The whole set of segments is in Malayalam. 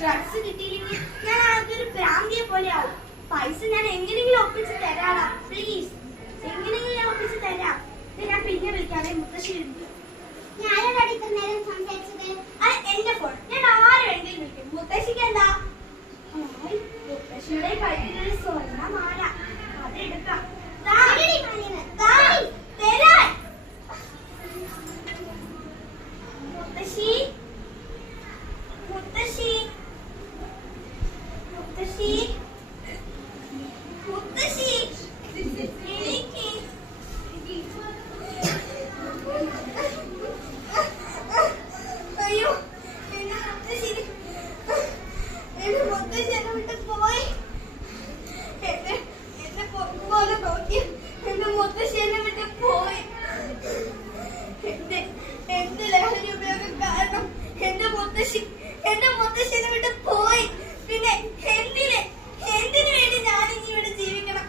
ഡ്രഗ്സ് കിട്ടിയില്ലെങ്കിൽ ഞാൻ ആദ്യൊരു പ്രാന്തിയെ പോലെ ആവും. പൈസ ഞാൻ എങ്ങനെയെങ്കിലും ഒപ്പിച്ച് തരാടാ, പ്ലീസ്. എങ്ങനെയെങ്കിലും ഞാൻ ഒപ്പിച്ച് തരാം. ഞാൻ പിന്നെ വിളിക്കാതെ. മുത്തശ്ശി ഞാനോട് ഇത്ര നേരം സംസാരിച്ചത് എന്റെ ഫോൺ. ഞാൻ ആര് വേണമെങ്കിലും വിളിക്കും. മുത്തശ്ശിക്ക് എന്താ? മുത്തശ്ശിയുടെ കയ്യിലൊരു സ്വർണ്ണമാല, അതെടുക്കാം. മുത്തശ്ശി മുത്തശ്ശി മുത്തശ്ശി മുത്തശ്ശി എനിക്ക് അയ്യോ, എന്റെ മുത്തശ്ശി എന്നെ വിട്ട് പോയി. എന്നെ പോലെ നോക്കി എന്റെ മുത്തശ്ശി എന്നെ വിട്ട് പോയി. എന്റെ ലഹരി ഉപയോഗം കാരണം എന്റെ മുത്തശ്ശി എന്നെ വിട്ട് പോയി. പിന്നെ എന്തിനു വേണ്ടി ഞാൻ ഇനി ഇവിടെ ജീവിക്കണം?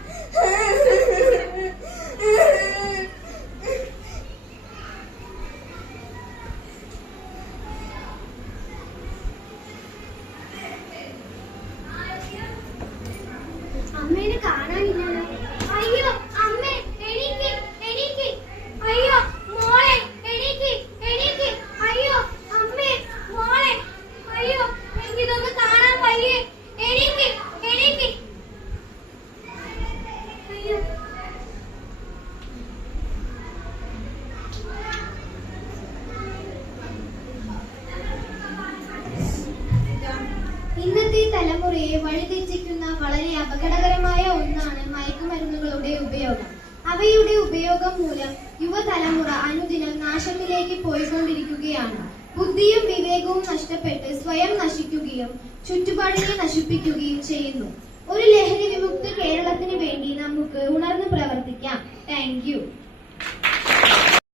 അമ്മേനെ കാണാനില്ലല്ലോ. അയ്യോ അമ്മേ, എണീക്ക് എണീക്ക്. അയ്യോ മോളെ, എണീക്ക് എണീക്ക്. അയ്യോ അമ്മേ, മോളെ. അയ്യോ എനിക്കിതൊന്ന് കാണാൻ വയ്യേ. എണീക്ക് എണീക്ക്. അയ്യോ ഇന്നത്തെ തലമുറയെ വഴിതെറ്റിക്കുന്ന വളരെ അപകടകരമായ ഒന്നാണ് മയക്കുമരുന്നുകളുടെ ഉപയോഗം. അവയുടെ ഉപയോഗം മൂലം യുവതലമുറ അനുദിനം നാശത്തിലേക്ക് പോയിക്കൊണ്ടിരിക്കുകയാണ്. ബുദ്ധിയും വിവേകവും നഷ്ടപ്പെട്ട് സ്വയം നശിക്കുകയും ചുറ്റുപാടിനെ നശിപ്പിക്കുകയും ചെയ്യുന്നു. ഒരു ലഹരി വിമുക്ത കേരളത്തിന് വേണ്ടി നമുക്ക് ഉണർന്ന് പ്രവർത്തിക്കാം. Thank you.